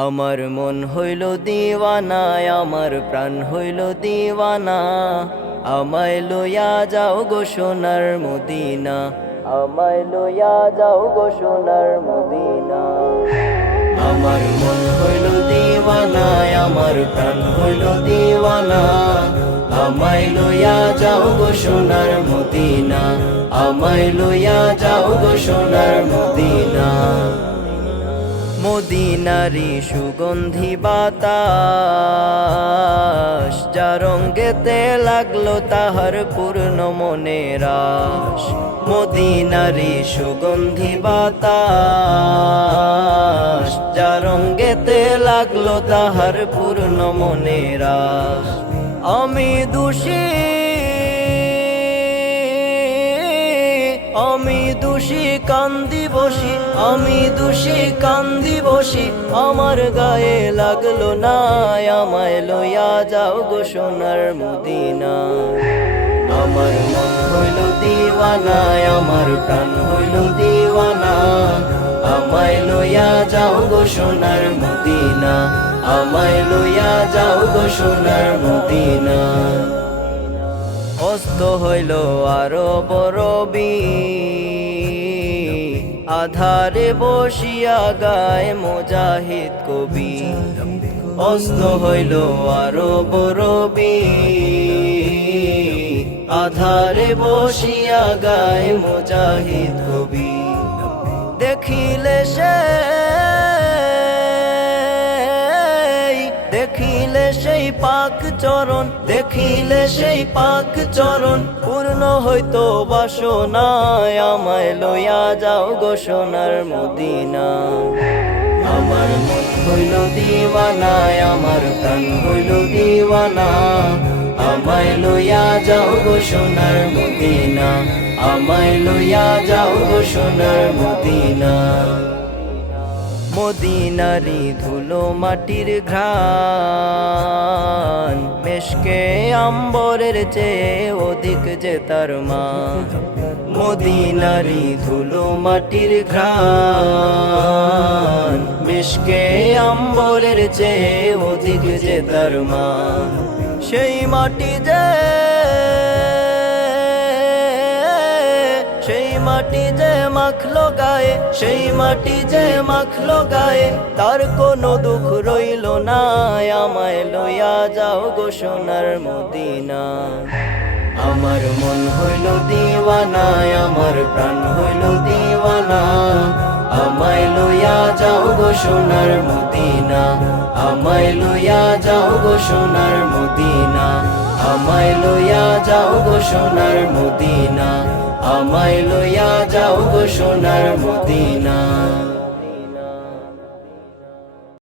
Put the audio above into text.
আমার মন হইল দিওয়ানা, আমার প্রাণ হইল দিওয়ানা, আমায় লইয়া যাও গো সোনার মদিনা, আমায় লইয়া যাও গো সোনার মদিনা। আমার মন হইল দিওয়ানা, আমার প্রাণ হইল দিওয়ানা, আমায় লইয়া যাও গো সোনার মদিনা, আমায় লইয়া যাও গো সোনার মদিনা। মদিনারি সুগন্ধি বাতাস, যা রঙ্গেতে লাগলো তাহার পূর্ণ মনের আশ। মদিনারি সুগন্ধি বাতাস, যা রঙ্গেতে লাগলো তাহার পূর্ণ মনের আশ। আমি দোষী, আমি দোষী কান্দি বসি, আমি দোষী কান্দি বসি, আমার গায়ে লাগলো না, আমায় লইয়া যাও গো সোনার মদিনা। আমার মন হইল দিওয়ানা, আমার প্রাণ হইল দিওয়ানা, আমায় লইয়া যাও গো সোনার মদিনা, আমায় লইয়া যাও গো সোনার মদিনা। অস্ত হইল আরো বরবি, আধারে বসিয়া গায় মুজাহিদ কবি। অস্ত হইল আরো বরবি, আধারে বসিয়া গায় মুজাহিদ কবি। দেখিলে সে, দেখিলে সেই পাক চরণ, দেখিলে সেই পাক চরণ, পূর্ণ হইতো বাসনায়, আমায় লইয়া যাও গো সোনার মদিনা। আমার মন হইল দিওয়ানা, আমার প্রাণ হইল দিওয়ানা, আমায় লইয়া যাও গো সোনার মদিনা, আমায় লইয়া যাও গো সোনার মদিনা। মদিনারি ধুলো মাটির ঘ্রাণ, মেশকে আম্বরের চেয়ে অধিক যে তার মান। মদিনারি ধুলো মাটির ঘ্রাণ, মেশকে আম্বরের চেয়ে অধিক যে তার মান। সেই মাটি যে, সেই মাটি যে মাখলো গায়ে, সেই মাটি যে মাখলো গায়ে, তার কোনো দুঃখ রইল না, আমায় লইয়া যাও গো সোনার মদিনা। আমার মন হইল দিওয়ানা, আমার প্রাণ হইল দিওয়ানা, আমায় লইয়া যাও গো সোনার মদিনা, আমায় লইয়া যাও গো সোনার মদিনা, আমায় লইয়া যাও গো সোনার মদিনা, আমায় লইয়া যাও গো সোনার মদিনা।